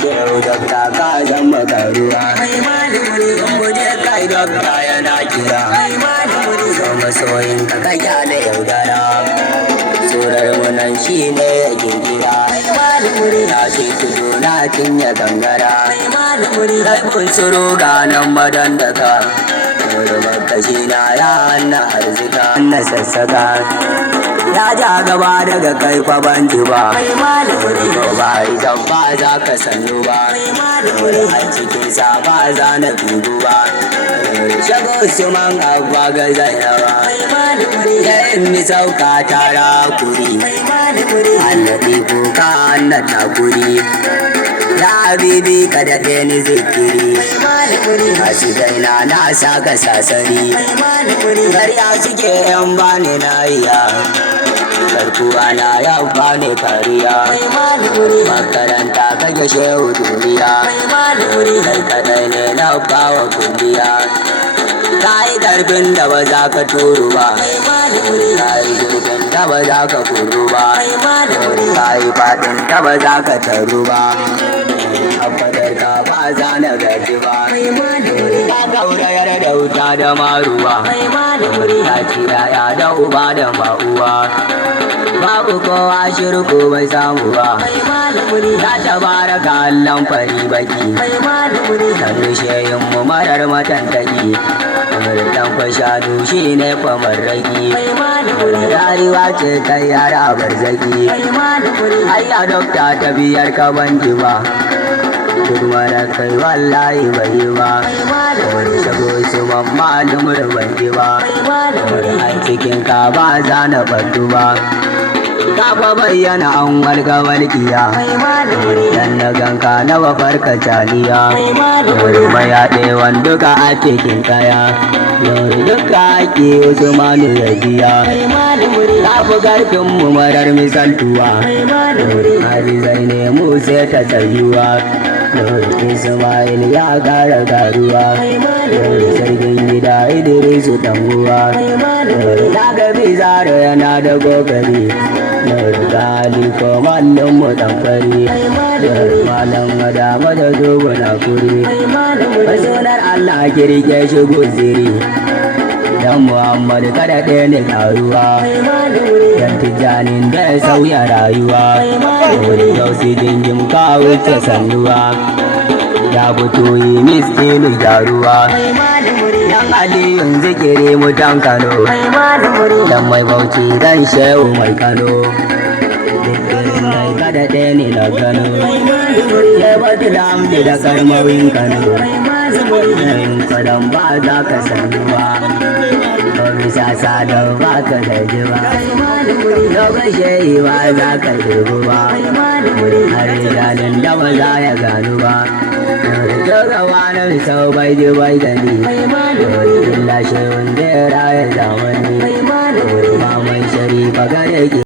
shehu dokta ka zama karuwa muje kai dokta yana kira so masoyin ka ka kyale yaudara tsorar munan shi ne ya kirkira na ce tudu na cinye gangara kun tsoro ganan madan da ka kashi na ya hannu arzika na sassaka ya ja gaba daga kai kwa banji ba ba idan ba za ka sannu ba a cikin sa ba za na dubu ba shago su man abba ga zainawa ya yi sauka tara kuri annabi kuka na takuri ya habibi ka daɗe ni zikiri masu daina na saka sasari karya suke yan bani na iya garkuwa na ya bani kariya makaranta kake shehu duniya kai kadai ne na bawa kundiya ka yi ƙarfin da ba za ka turu ba ka yi jirgin da ba za ka kuru ba ka yi faɗin da ba za ka taru ba abadar ka ba za na gaji ba ka gaurayar da wuta da maruwa ka ci yaya da uba da ma'uwa babu kowa shirku bai samu ba ya tabara kallon fari baki sannu shehin mu marar matantaki dan fashadu shi ne kwamar ragi rayuwa ce ta yara barzaki ayya dokta ta biyar ka banji ba duk mara kai wallahi bai ba wani shago su mamma lumur banji ba a cikin ka ba za na faddu ba kafa bayyana an walga walƙiya dan na ganka na wafarka caliya mai haɗewan duka a cikin kaya duka ake usmanu ya biya kafa garfin mu marar misaltuwa hadizai ne mu sai ta tsayuwa Ismail ya gara garuwa sarkin gida Idrisu tanguwa ya gabi zara yana da gogari gali ko mallin mu tamfari malam madama da zobo na kuri sunar Allah kirke shi guziri dan Muhammad kada ɗaya ne karuwa dan tijanin da ya sauya rayuwa yau si dingin ka wuce sannuwa ya fito yi miskini jaruwa dan aliyun zikiri mutan Kano dan mai bauchi dan shehu mai Kano zikirin mai kada ɗaya ne na Kano ya batu da amdi da karmawin Kano yin kadan ba za ka sannuwa bisa sadar ba ka gaji ba lokacin ba za ka jirgu ba har jalin da ba za ya gano ba daga wani sau bai ji bai gani illa shi wanda ya raya zamani maman sharifa gare ki